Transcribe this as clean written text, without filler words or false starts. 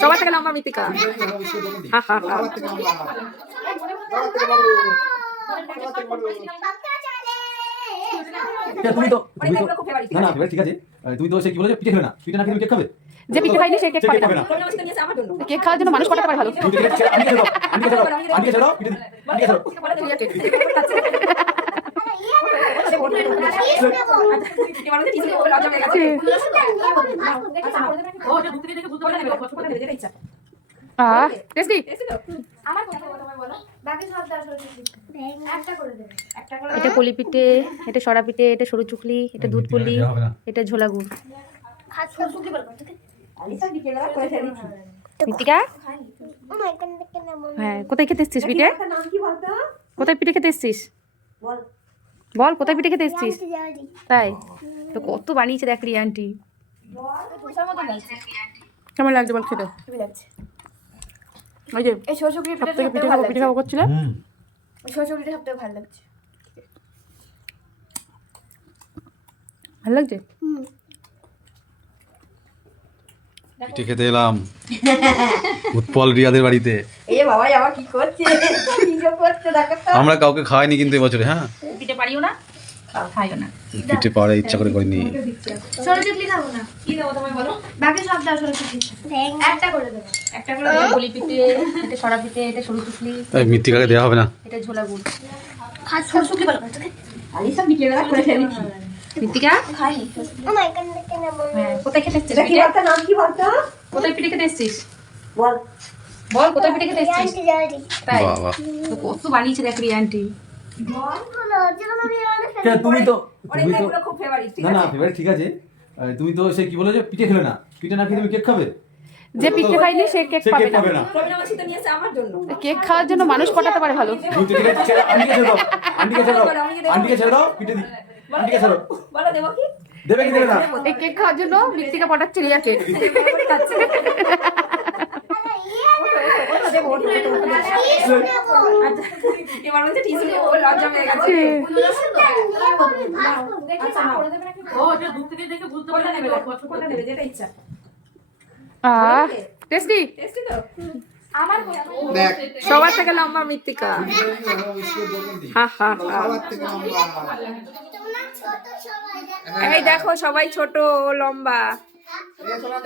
সবার থেকে লম্বা মৃত্তিকা। হা হা হা। তুমি তো না না ঠিক আছে, তুমি তো সে কি বলে পিঠে খেলে না, পিঠে না খেলে কেক খাবে। যে পিঠে খাইনি সে কেক পাবে না। কেক খাওয়ার জন্য মানুষ কটাতে পারে ভালো। এটা পলি পিঠে, এটা সরা পিঠে, এটা সরু চুকলি, এটা দুধ পুলি, এটা ঝোলা গুড়। মৃত্তিকা, হ্যাঁ কোথায় খেতে এসছিস পিঠে? কোথায় পিঠে খেতে এসছিস বল, কোথায় পিঠে খেতে এসছিস? তাই তো কত বানিয়েছে দেখ রি আন্টি। কেমন লাগছে বল খেতে? ওই যে পিঠে খাবো করছিল, ভালো লাগছে। ভালো লাগছে। পিঠে খেতে এলাম উৎপল রিয়াদের বাড়িতে। আমরা কাউকে খাওয়াইনি কিন্তু এবছরে। হ্যাঁ পিঠে পারিও না, খাইও না। পিঠে পাওয়ার ইচ্ছা করে করিনি। সরু চুকলি খাবো না, কি দেবো তোমায় বলো? বাকি সব দাও সরু চুকলি, একটা করে দেবো। একটা করে দেবো। পলি পিঠে, এটা সরা পিঠে, এটা সরু চুকলি। তাই মৃত্তিকাকে দেওয়া হবে না। এটা ঝোলা গুড়। সরু চুকলি বলো আলি সব বিকেলে করে ফেলেছি। মৃত্তিকা খাইনি। হ্যাঁ কোথায় খেতে এসছিস? পিঠে নাম কি বলতো? কোথায় পিঠে খেতে এসছিস বল, বল কোথায় পিঠে খেতে এসছিস? তাই তো কত বানিয়েছে দেখ রি আন্টি। তুমি তো না না ফেভারিট ঠিক আছে, তুমি তো সে কি বলে যে পিঠে খেলে না, পিঠে না খেয়ে তুমি কেক খাবে। যে পিঠে খাইনি সে কেক পাবে না। কেক খাওয়ার জন্য মানুষ কটাতে পারে ভালো। আন্টিকে ছেড়ে দাও, পিঠে দি আন্টিকে ছেড়ে বলো দেবো কি দেবে কি দেবে না। এই কেক খাওয়ার জন্য মৃত্তিকা পটাচ্ছে রিয়াকে। এবার বলছে টিস্যু নিয়ে ও লজ্জা পেয়ে গেছে। ও এটা দুধ থেকে দেখে বুঝতে পারলে নেবে, কোনটা নেবে যেটা ইচ্ছা। টেস্টি টেস্টি তো আমার দেখ সবার থেকে লম্বা মৃত্তিকা। হা হা হা। এই দেখো সবাই ছোট ও লম্বা। ছোট